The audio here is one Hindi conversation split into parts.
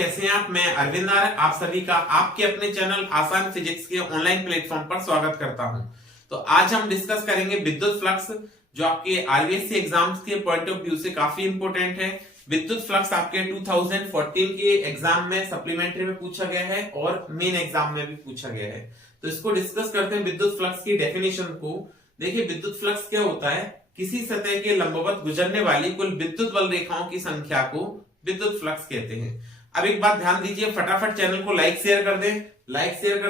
कैसे हैं आप। मैं अरविंद आर्य आप सभी का आपके अपने चैनल आसान फिजिक्स के ऑनलाइन प्लेटफॉर्म पर स्वागत करता हूं। तो आज हम डिस्कस करेंगे विद्युत फ्लक्स, जो आपके आरबीएससी एग्जाम्स के पॉइंट ऑफ व्यू से काफी इंपॉर्टेंट है। विद्युत फ्लक्स आपके 2014 के एग्जाम में सप्लीमेंट्री में पूछा गया है और मेन एग्जाम में भी पूछा गया है। तो इसको डिस्कस करते हैं विद्युत फ्लक्स की डेफिनेशन को। देखिए, विद्युत फ्लक्स क्या होता है? किसी सतह के लंबवत गुजरने वाली कुल विद्युत बल रेखाओं की संख्या को विद्युत फ्लक्स कहते हैं। अब एक बात ध्यान दीजिए, फटाफट चैनल को लाइक शेयर कर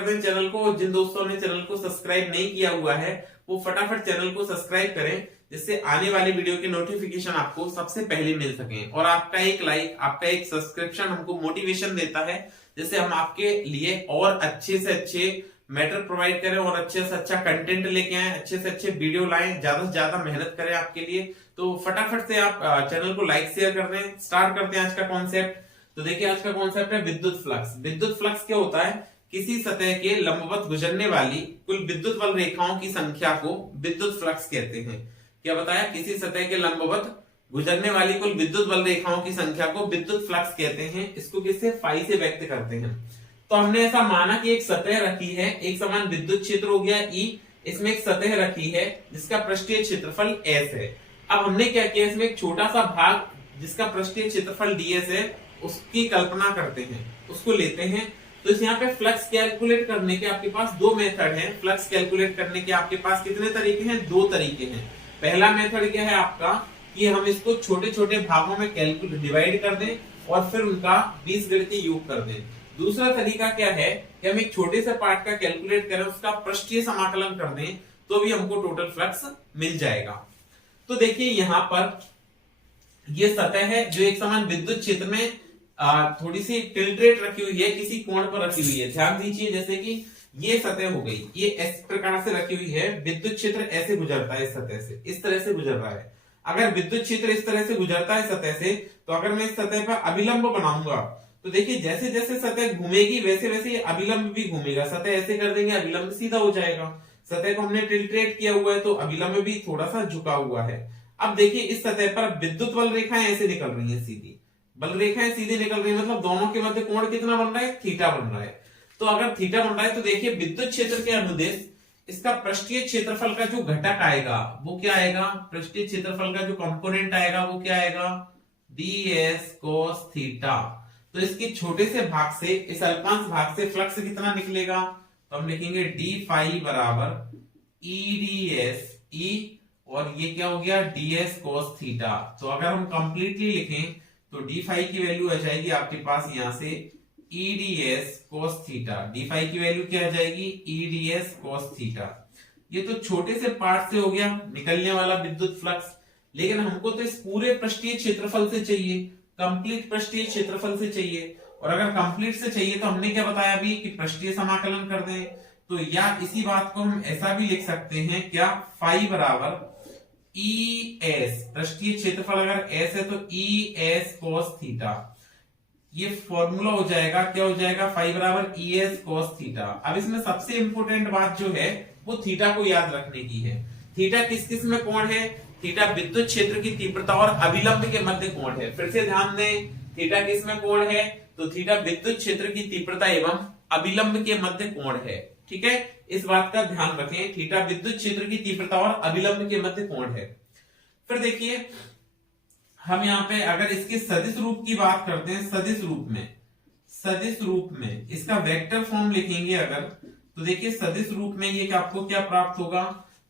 दें चैनल को। जिन दोस्तों ने चैनल को सब्सक्राइब नहीं किया हुआ है वो फटाफट चैनल को सब्सक्राइब करें, जिससे आने वाली वीडियो के नोटिफिकेशन आपको सबसे पहले मिल सके। और आपका एक लाइक, आपका एक सब्सक्रिप्शन हमको मोटिवेशन देता है, जिससे हम आपके लिए और अच्छे से अच्छे मैटर प्रोवाइड करें और अच्छे से अच्छा कंटेंट लेके आए, अच्छे से अच्छे वीडियो लाएं, ज्यादा से ज्यादा मेहनत करें आपके लिए। तो फटाफट से आप चैनल को लाइक शेयर कर दें। स्टार्ट करते हैं आज का कॉन्सेप्ट। तो देखिए, आज का कॉन्सेप्ट है विद्युत फ्लक्स। विद्युत फ्लक्स क्या होता है? किसी सतह के लंबवत गुजरने वाली कुल विद्युत बल रेखाओं की संख्या को विद्युत फ्लक्स कहते हैं। क्या बताया? किसी सतह के लंबवत गुजरने वाली कुल विद्युत बल रेखाओं की संख्या को विद्युत फ्लक्स कहते हैं। इसको किससे? फाई से व्यक्त करते हैं। तो हमने ऐसा माना कि एक सतह रखी है, एक समान विद्युत क्षेत्र हो गया E, इसमें एक सतह रखी है जिसका पृष्ठीय क्षेत्रफल S है। अब हमने क्या किया, इसमें एक छोटा सा भाग जिसका पृष्ठीय क्षेत्रफल ds है उसकी कल्पना करते हैं, उसको लेते हैं। तो इस यहाँ पे फ्लक्स कैलकुलेट करने के आपके पास दो मेथड हैं। फ्लक्स कैलकुलेट करने के आपके पास कितने तरीके हैं? दो तरीके हैं। पहला मेथड क्या है आपका कि हम इसको छोटे छोटे भागों में कैलकुलेट डिवाइड कर दें और फिर उनका बीजगणितीय योग कर दें। दूसरा तरीका क्या है कि हम एक छोटे से पार्ट का कैलकुलेट करें, उसका पृष्ठीय समाकलन कर दें, तो भी हमको टोटल फ्लक्स मिल जाएगा। तो देखिए, यहाँ पर ये सतह है जो एक समान विद्युत क्षेत्र में थोड़ी सी टिल्टेड रखी हुई है, किसी कोण पर रखी हुई है। ध्यान दीजिए, जैसे कि ये सतह हो गई, ये इस प्रकार से रखी हुई है। विद्युत क्षेत्र ऐसे गुजरता है, इस सतह से, इस तरह से गुजर रहा है। अगर विद्युत क्षेत्र इस तरह से गुजरता है सतह से, तो अगर मैं इस सतह पर अभिलंब बनाऊंगा तो देखिए, जैसे जैसे सतह घूमेगी वैसे वैसे ये अभिलंब भी घूमेगा। सतह ऐसे कर देंगे, अभिलंब सीधा हो जाएगा। सतह को हमने टिल्टेड किया हुआ है तो अभिलंब भी थोड़ा सा झुका हुआ है। अब देखिए, इस सतह पर विद्युत बल रेखाएं ऐसे निकल रही हैं, सीधी बल रेखाएं सीधी निकल रही है, मतलब दोनों के मध्य कोण कितना बन रहा है? थीटा बन रहा है। तो अगर थीटा बन रहा है तो देखिए, विद्युत क्षेत्र के अनुदेश इसका पृष्ठीय क्षेत्रफल का जो घटक आएगा वो क्या आएगा? पृष्ठीय क्षेत्रफल का जो कंपोनेंट आएगा वो क्या आएगा? ds cos theta. तो इसके छोटे से भाग से, इस अल्पांश भाग से फ्लक्स कितना निकलेगा? तो हम लिखेंगे d फाई बराबर e ds e, और ये क्या हो गया? ds cos theta. तो अगर हम कंप्लीटली लिखें तो d फाई की वैल्यू आ जाएगी आपके पास यहां से e ds cos theta. d phi की वैल्यू क्या आ जाएगी? e ds cos theta. ये तो छोटे से पार्ट से हो गया निकलने वाला विद्युत फ्लक्स, लेकिन हमको तो इस पूरे पृष्ठीय क्षेत्रफल से चाहिए, कंप्लीट पृष्ठीय क्षेत्रफल से चाहिए। और अगर कंप्लीट से चाहिए तो हमने क्या बताया अभी कि पृष्ठीय समाकलन कर दें। तो या इसी बात को हम ऐसा भी लिख सकते हैं, क्या? फाई बराबर ई एस, पृष्ठीय क्षेत्रफल अगर एस है तो ई एस कोस थीटा। ये फॉर्मूला हो जाएगा, क्या हो जाएगा? फाई बराबर ई एस कोस थीटा। अब इसमें सबसे इंपोर्टेंट बात जो है वो थीटा को याद रखने की है। थीटा किस किस में कोण है? थीटा विद्युत क्षेत्र की तीव्रता और अभिलंब के मध्य कोण है। फिर से ध्यान दें, थीटा किस में कोण है? तो थीटा विद्युत क्षेत्र की तीव्रता एवं अभिलंब के मध्य कोण है। ठीक है, इस बात का ध्यान रखें। थीटा विद्युत क्षेत्र की तीव्रता और अभिलंब के मध्य कोण है। फिर देखिए, हम यहाँ पे अगर इसके सदिश रूप की बात करते हैं, सदिश रूप में इसका वेक्टर फॉर्म लिखेंगे अगर, तो देखिए सदिश रूप में ये आपको क्या प्राप्त होगा?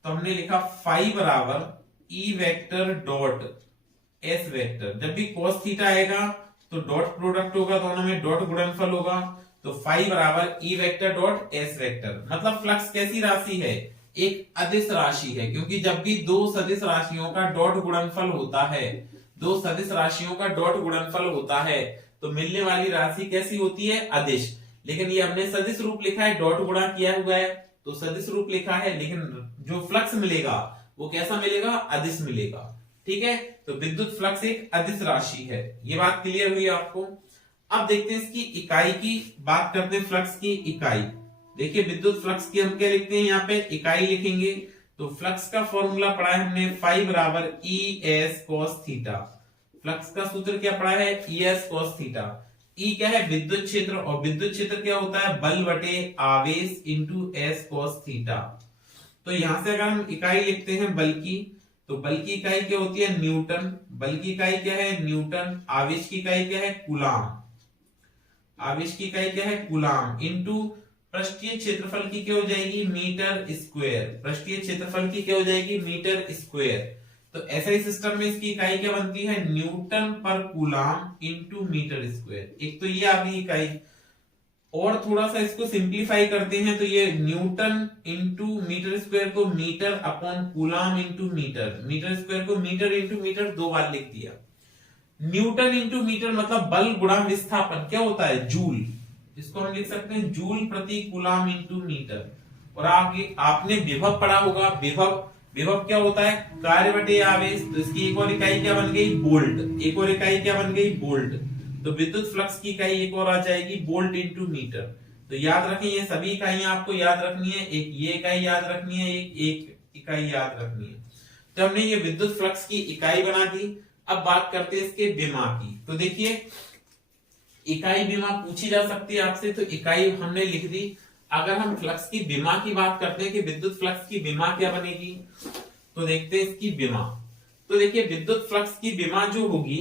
तो हमने लिखा फाई बराबर ई वेक्टर डॉट एस वेक्टर। जब भी cos थीटा आएगा तो डॉट प्रोडक्ट होगा, दोनों में डॉट गुणनफल होगा। तो फाई बराबर ई वेक्टर डॉट एस वेक्टर। मतलब फ्लक्स कैसी राशि है? एक अदिश राशि है, क्योंकि जब भी दो सदिश राशियों का डॉट गुणनफल होता है, दो सदिश राशियों का डॉट गुणनफल होता है, तो मिलने वाली राशि कैसी होती है? अदिश। लेकिन ये हमने सदिश रूप लिखा है, डॉट गुणा किया हुआ है तो सदिश रूप लिखा है, लेकिन जो फ्लक्स मिलेगा वो कैसा मिलेगा? अदिश मिलेगा। ठीक है, तो विद्युत फ्लक्स एक अदिश राशि है। ये बात क्लियर हुई आपको? अब देखते हैं इसकी इकाई की बात करते हैं। फ्लक्स की इकाई देखिए, विद्युत फ्लक्स की हम क्या लिखते हैं? यहाँ पे इकाई लिखेंगे। तो फ्लक्स का फॉर्मूला पढ़ा है हमने, फाई बराबर E S cos theta. Flux का सूत्र क्या पढ़ा है? ई एस कोस थीटा। ई क्या है, विद्युत क्षेत्र, और विद्युत क्षेत्र क्या होता है, बल बटे आवेश इंटू एस कॉस थीटा। तो यहां से अगर हम इकाई लिखते हैं बल की, तो बल की इकाई क्या होती है, न्यूटन। बल की इकाई क्या है, न्यूटन। आवेश की इकाई क्या है, कूलाम। आवेश की इकाई क्या है, कूलाम। इंटू पृष्ठीय क्षेत्रफल की क्या हो जाएगी, मीटर स्क्वायर। पृष्ठीय क्षेत्रफल की क्या हो जाएगी, मीटर स्क्वायर। तो ऐसा ही सिस्टम में इसकी इकाई क्या बनती है, न्यूटन पर कूलाम इंटू मीटर स्क्वायर। एक तो ये आ गई इकाई, और थोड़ा सा इसको सिंप्लीफाई करते हैं तो ये न्यूटन इंटू मीटर स्क्वायर को metre upon coulomb into metre, metre square को मीटर इंटू मीटर 2 बार लिख दिया। न्यूटन इंटू मीटर मतलब बल गुणा विस्थापन क्या होता है, जूल। इसको हम लिख सकते हैं जूल प्रति कूलाम इंटू मीटर। और आगे आपने विभव पढ़ा होगा, विभव विभव क्या होता है, कार्य बटे आवेश। तो इसकी एक और इकाई क्या बन गई, वोल्ट। एक और इकाई क्या बन गई, वोल्ट। तो विद्युत फ्लक्स की इकाई एक और आ जाएगी, वोल्ट इंटू मीटर। तो याद रखें ये सभी इकाइयां आपको याद रखनी है, एक ये इकाई याद रखनी है, एक इकाई याद रखनी है। तो हमने ये विद्युत फ्लक्स की इकाई बना दी। अब बात करते हैं इसके विमा की। तो देखिए इकाई विमा पूछी जा सकती है आपसे, तो इकाई हमने लिख दी। अगर हम फ्लक्स की विमा की बात करते हैं कि विद्युत फ्लक्स की विमा क्या बनेगी, तो देखते हैं इसकी विमा। तो देखिए विद्युत फ्लक्स की विमा जो होगी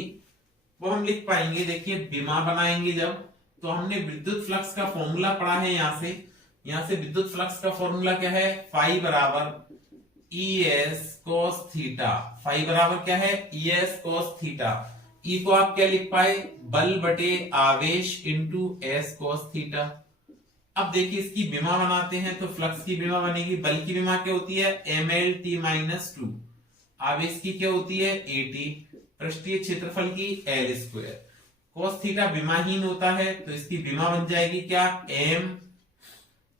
वो हम लिख पाएंगे। देखिए विमा बनाएंगे जब, तो हमने विद्युत फ्लक्स का फॉर्मूला पढ़ा है यहां से विद्युत फ्लक्स का फॉर्मूला क्या है, फाई बराबर E S cos theta. Phi बराबर क्या है, ई एस कोस थीटा। ई को आप क्या लिख पाए, बल बटे आवेश इंटू एस कोस थीटा। अब देखिए इसकी विमा बनाते हैं, तो फ्लक्स की विमा बनेगी, बल की विमा क्या होती है, एम एल टी माइनस 2। आवेश की क्या होती है, ए टी। पृष्ठीय क्षेत्रफल की एल स्क्वायर। कोस थीटा विमाहीन होता है, तो इसकी विमा बन जाएगी क्या, एम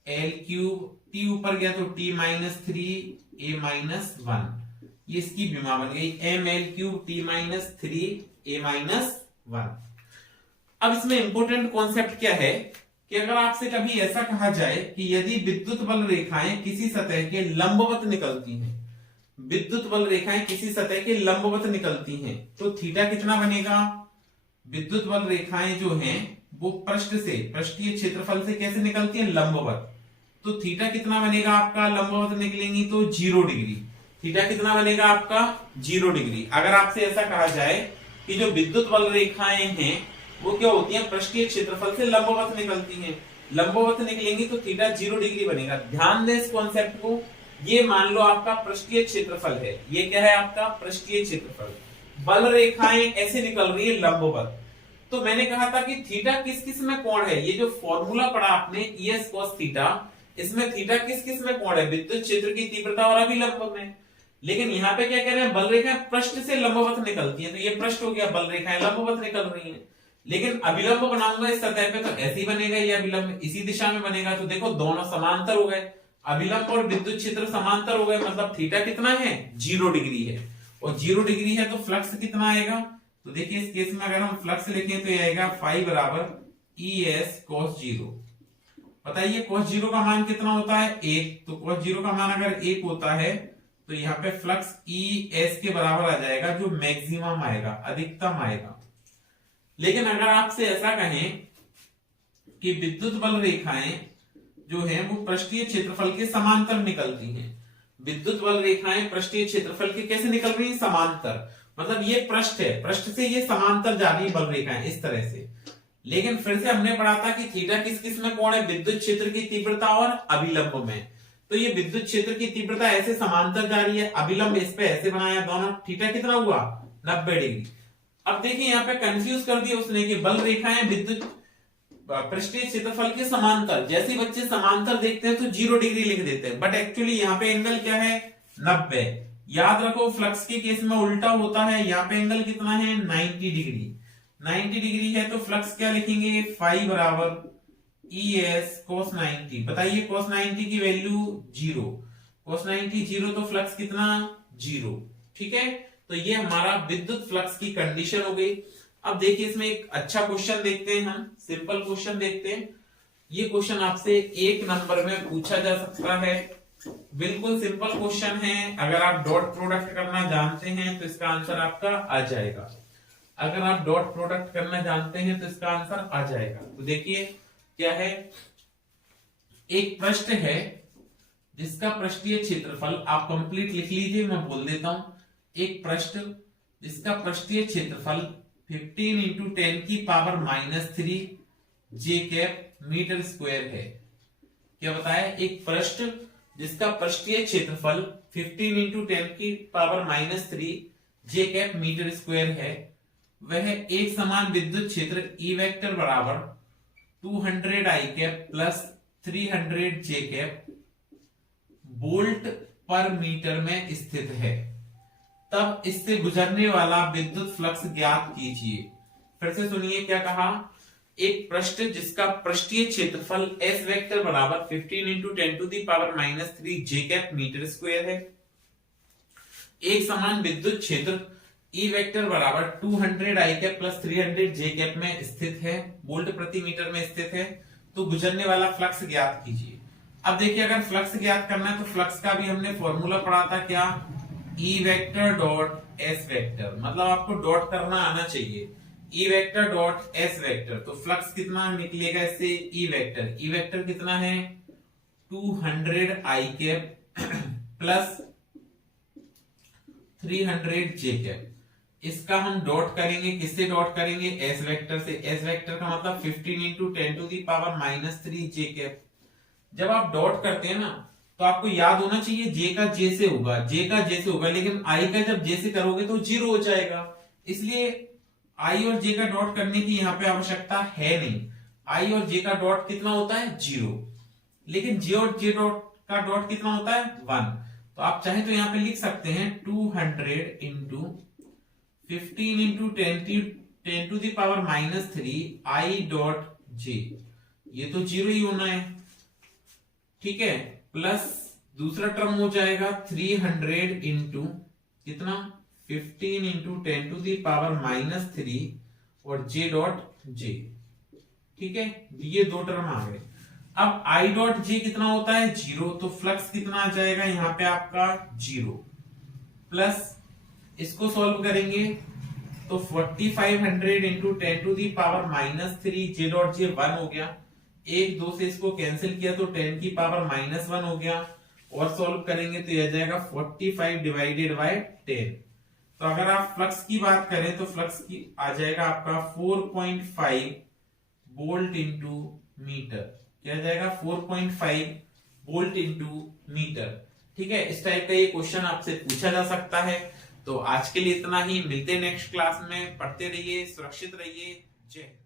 एल क्यूब, टी ऊपर गया तो टी माइनस 3 ए माइनस 1। ये इसकी विमा बन गई, M L cube T minus 3 A minus 1। अब इसमें इंपोर्टेंट कॉन्सेप्ट क्या है कि अगर आपसे कभी ऐसा कहा जाए कि यदि विद्युत बल रेखाएं किसी सतह के लंबवत निकलती हैं, विद्युत बल रेखाएं किसी सतह के लंबवत निकलती हैं, तो थीटा कितना बनेगा। विद्युत बल रेखाएं जो हैं वो पृष्ठ से, पृष्ठीय क्षेत्रफल से कैसे निकलती हैं, लंबवत। तो थीटा कितना बनेगा आपका, लंबवत निकलेंगी तो 0 डिग्री। थीटा कितना बनेगा आपका, 0 डिग्री। अगर आपसे ऐसा कहा जाए कि जो विद्युत बल रेखाएं हैं वो क्या होती हैं, पृष्ठीय क्षेत्रफल से लंबवत निकलती हैं, लंबवत निकलेंगी तो थीटा 0 डिग्री बनेगा। ध्यान दें इस कॉन्सेप्ट को। ये मान लो आपका पृष्ठीय क्षेत्रफल है, ये क्या है आपका पृष्ठीय क्षेत्रफल। बल रेखाएं ऐसे निकल रही है लंबवत। तो मैंने कहा था कि थीटा किस किस में कोण है, ये जो फॉर्मूला पढ़ा आपने ई एस कॉस थीटा, इसमें थीटा किस किस में कोण है, विद्युत क्षेत्र की तीव्रता और अभिलंब में। लेकिन यहाँ पे क्या कह रहे हैं, बल रेखाएं पृष्ठ से लंबवत निकलती है, तो ये पृष्ठ हो गया, बल रेखाएं लंबवत निकल रही है। लेकिन अभिलंब बनाऊंगा इस सतह पे तो ऐसे ही बनेगा, ये अभिलंब इसी दिशा में बनेगा। तो देखो दोनों समांतर हो गए, अभिलंब और विद्युत क्षेत्र समांतर हो गए, मतलब थीटा कितना है, 0 डिग्री है। और 0 डिग्री है तो फ्लक्स कितना आएगा, तो देखिए इस केस में अगर हम फ्लक्स लिखें तो ये आएगा फाई बराबर ई एस कॉस 0। बताइए कॉस 0 का मान कितना होता है, 1। तो कॉस 0 का मान अगर 1 होता है तो यहाँ पे फ्लक्स ई एस के बराबर आ जाएगा, जो मैक्सिमम आएगा, अधिकतम आएगा। लेकिन अगर आपसे ऐसा कहें कि विद्युत बल रेखाएं जो है वो पृष्ठीय क्षेत्रफल के समांतर निकलती हैं, विद्युत बल रेखाएं पृष्ठीय क्षेत्रफल के कैसे निकल रही है, समांतर। मतलब ये पृष्ठ है, पृष्ठ से ये समांतर जा रही है बल रेखाएं इस तरह से। लेकिन फिर से हमने पढ़ा था कि थीटा किस किस में कोण है, विद्युत क्षेत्र की तीव्रता और अभिलंब में। तो ये विद्युत क्षेत्र की तीव्रता ऐसे समांतर जा रही है, अभिलंब इस पे ऐसे बनाया, दोनों थीटा कितना हुआ, 90 डिग्री। अब देखिए यहाँ पे कंफ्यूज कर दिया उसने कि बल रेखाएं विद्युत पृष्ठीय क्षेत्रफल के समांतर। जैसे बच्चे समांतर देखते हैं तो 0 डिग्री लिख देते हैं, बट एक्चुअली यहाँ पे एंगल क्या है, 90। याद रखो फ्लक्स के केस में उल्टा होता है, यहाँ पे एंगल कितना है, 90 डिग्री। 90 डिग्री है तो फ्लक्स क्या लिखेंगे, फाई बराबर ई एस कोस 90। बताइए कोस 90 की वैल्यू 0, कोस 90 0 तो फ्लक्स कितना, 0। ठीक है, तो ये हमारा विद्युत फ्लक्स की कंडीशन हो गई। अब देखिए इसमें एक अच्छा क्वेश्चन देखते हैं, हम सिंपल क्वेश्चन देखते हैं। ये क्वेश्चन आपसे 1 नंबर में पूछा जा सकता है, बिल्कुल सिंपल क्वेश्चन है। अगर आप डॉट प्रोडक्ट करना जानते हैं तो इसका आंसर आपका आ जाएगा। अगर आप डॉट प्रोडक्ट करना जानते हैं तो इसका आंसर आ जाएगा। तो देखिए क्या है, एक पृष्ठ है जिसका पृष्ठीय क्षेत्रफल, आप कंप्लीट लिख लीजिए, मैं बोल देता हूं। एक पृष्ठ जिसका पृष्ठीय क्षेत्रफल 15 इंटू 10 की power -3 J cap metre square है। क्या बताया, एक पृष्ठ जिसका पृष्ठीय क्षेत्रफल 15 इंटू 10 की power -3 J cap metre square है, वह एक समान विद्युत क्षेत्र ई वेक्टर बराबर 200 I cap plus 300 J cap volt पर मीटर में स्थित है। तब इससे गुजरने वाला विद्युत फ्लक्स ज्ञात कीजिए। फिर से सुनिए क्या कहा, एक पृष्ठ जिसका पृष्ठीय क्षेत्रफल एस वेक्टर बराबर 15 into 10 to the power -3 J cap metre square है, एक समान विद्युत क्षेत्र ई वेक्टर बराबर 200 I cap plus 300 J cap में स्थित है, वोल्ट प्रति मीटर में स्थित है, तो गुजरने वाला फ्लक्स ज्ञात कीजिए। अब देखिए, अगर फ्लक्स ज्ञात करना है तो फ्लक्स का भी हमने फॉर्मूला पढ़ा था, क्या, E vector dot S vector, मतलब आपको डॉट करना आना चाहिए। E vector dot S vector, तो फ्लक्स कितना निकलेगा इससे, ई वेक्टर कितना है 200 I cap plus 300 J cap. इसका हम डॉट करेंगे, किससे डॉट करेंगे, एस वेक्टर से। एस वेक्टर का मतलब 15 into 10 to the power -3 J cap. जब आप डॉट करते हैं ना तो आपको याद होना चाहिए जे का जे से होगा, लेकिन आई का जब जे से करोगे तो 0 हो जाएगा, इसलिए आई और जे का डॉट करने की यहाँ पे आवश्यकता है नहीं। आई और जे का डॉट कितना होता है 0, लेकिन जे और जे डॉट का डॉट कितना होता है 1। तो आप चाहे तो यहाँ पे लिख सकते हैं 200 into 15 into 10 to the power -3 I dot J, ये तो 0 ही होना है, ठीक है, प्लस दूसरा टर्म हो जाएगा 300 इंटू कितना 15 इंटू 10 टू दी पावर -3 और जे डॉट जे, ठीक है, ये दो टर्म आ गए। अब आई डॉट जे कितना होता है 0, तो फ्लक्स कितना आ जाएगा यहाँ पे आपका 0, प्लस इसको सॉल्व करेंगे तो 4500 into 10 to the power -3 J dot J 1 हो गया, 1 2 से इसको कैंसिल किया तो 10 की पावर -1 हो गया, और सॉल्व करेंगे तो यह जाएगा 45 डिवाइडेड बाय 10। तो अगर आप फ्लक्स की बात करें तो फ्लक्स की आ जाएगा आपका 4.5 वोल्ट इंटू मीटर, क्या जाएगा 4.5 वोल्ट इंटू मीटर, ठीक है। इस टाइप का ये क्वेश्चन आपसे पूछा जा सकता है। तो आज के लिए इतना ही, मिलते हैं नेक्स्ट क्लास में, पढ़ते रहिए, सुरक्षित रहिए, जय हिंद।